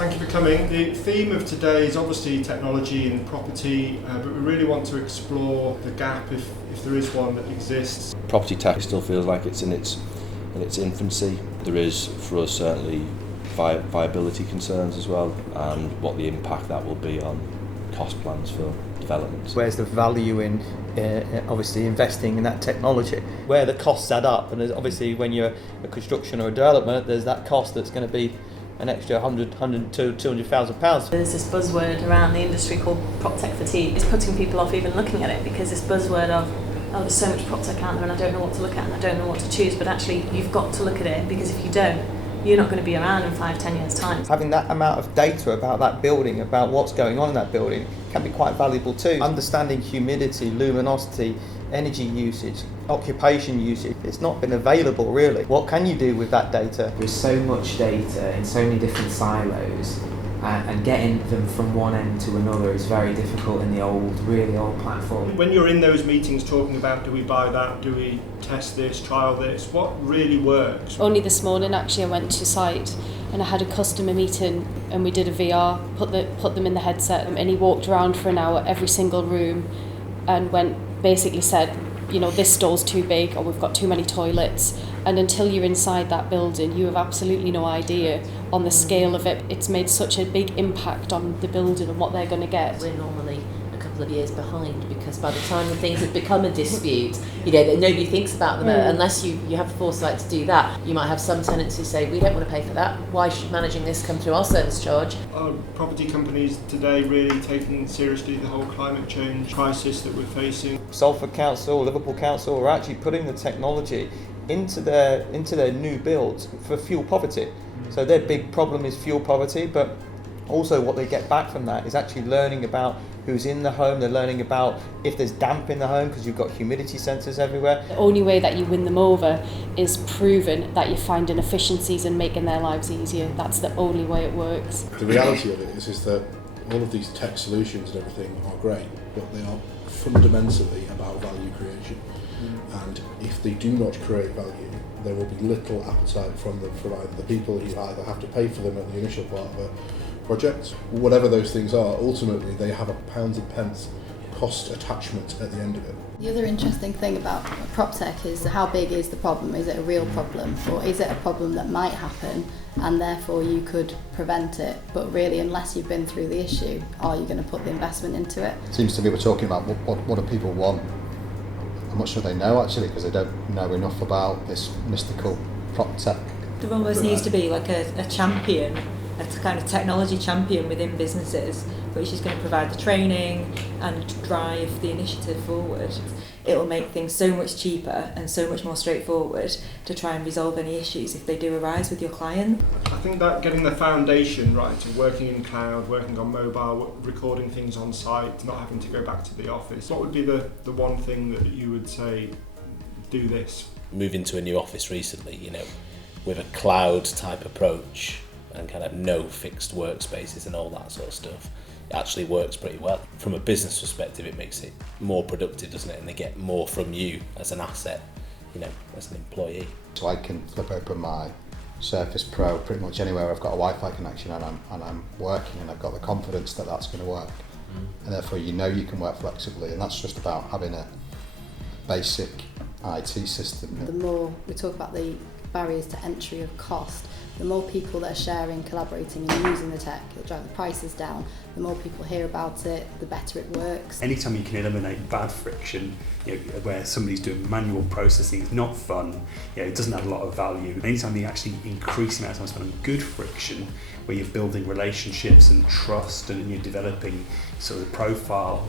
Thank you for coming. The theme of today is obviously technology and property, but we really want to explore the gap, if there is one that exists. Property tech still feels like it's in its infancy. There is, for us, certainly viability concerns as well, and what the impact that will be on cost plans for developments. Where's the value in obviously investing in that technology? Where the costs add up, and obviously when you're a construction or a development, there's that cost that's going to be an extra £200,000. There's this buzzword around the industry called prop tech fatigue. It's putting people off even looking at it, because this buzzword of, oh, there's so much prop tech out there and I don't know what to look at and I don't know what to choose. But actually you've got to look at it, because if you don't, you're not going to be around in 5-10 years time. Having that amount of data about that building, about what's going on in that building, can be quite valuable too. Understanding humidity, luminosity, energy usage, occupation usage, it's not been available really. What can you do with that data? There's so much data in so many different silos, and getting them from one end to another is very difficult in the really old platform. When you're in those meetings talking about, do we buy that, do we test this, trial this, what really works? Only this morning actually I went to site and I had a customer meeting and we did a VR, put them in the headset, and he walked around for an hour every single room and basically said, you know, this store's too big or we've got too many toilets. And until you're inside that building, you have absolutely no idea on the scale of it. It's made such a big impact on the building and what they're going to get. We're normally a couple of years behind, because by the time the things have become a dispute, you know, that nobody thinks about them unless you have the foresight to do that. You might have some tenants who say, we don't want to pay for that. Why should managing this come through our service charge? Are property companies today really taking seriously the whole climate change crisis that we're facing? Salford Council, Liverpool Council are actually putting the technology into their new builds for fuel poverty. So their big problem is fuel poverty, but also what they get back from that is actually learning about who's in the home. They're learning about if there's damp in the home, because you've got humidity sensors everywhere. The only way that you win them over is proving that you're finding efficiencies and making their lives easier. That's the only way it works. The reality of it is that all of these tech solutions and everything are great, but they are fundamentally about value creation. And if they do not create value, there will be little appetite from them from either the people who either have to pay for them at the initial part of a project, whatever those things are. Ultimately, they have a pounds and pence cost attachment at the end of it. The other interesting thing about prop tech is how big is the problem? Is it a real problem, or is it a problem that might happen and therefore you could prevent it? But really, unless you've been through the issue, are you going to put the investment into it? It seems to me we're talking about what do people want. I'm not sure they know actually, because they don't know enough about this mystical prop tech. There almost needs to be like a champion, a kind of technology champion within businesses, which is going to provide the training and drive the initiative forward. It will make things so much cheaper and so much more straightforward to try and resolve any issues if they do arise with your client. I think that getting the foundation right, of working in cloud, working on mobile, recording things on site, not having to go back to the office, what would be the one thing that you would say, do this? Moving to a new office recently, you know, with a cloud type approach and kind of no fixed workspaces and all that sort of stuff, it actually works pretty well. From a business perspective, it makes it more productive, doesn't it? And they get more from you as an asset, you know, as an employee. So I can flip open my Surface Pro pretty much anywhere I've got a Wi-Fi connection and I'm working, and I've got the confidence that that's going to work. And therefore you know you can work flexibly, and that's just about having a basic IT system. The more we talk about the barriers to entry of cost, the more people that are sharing, collaborating and using the tech, it'll drive the prices down. The more people hear about it, the better it works. Anytime you can eliminate bad friction, you know, where somebody's doing manual processing, it's not fun, you know, it doesn't add a lot of value. And anytime you actually increase the amount of time spent on good friction, where you're building relationships and trust and you're developing sort of profile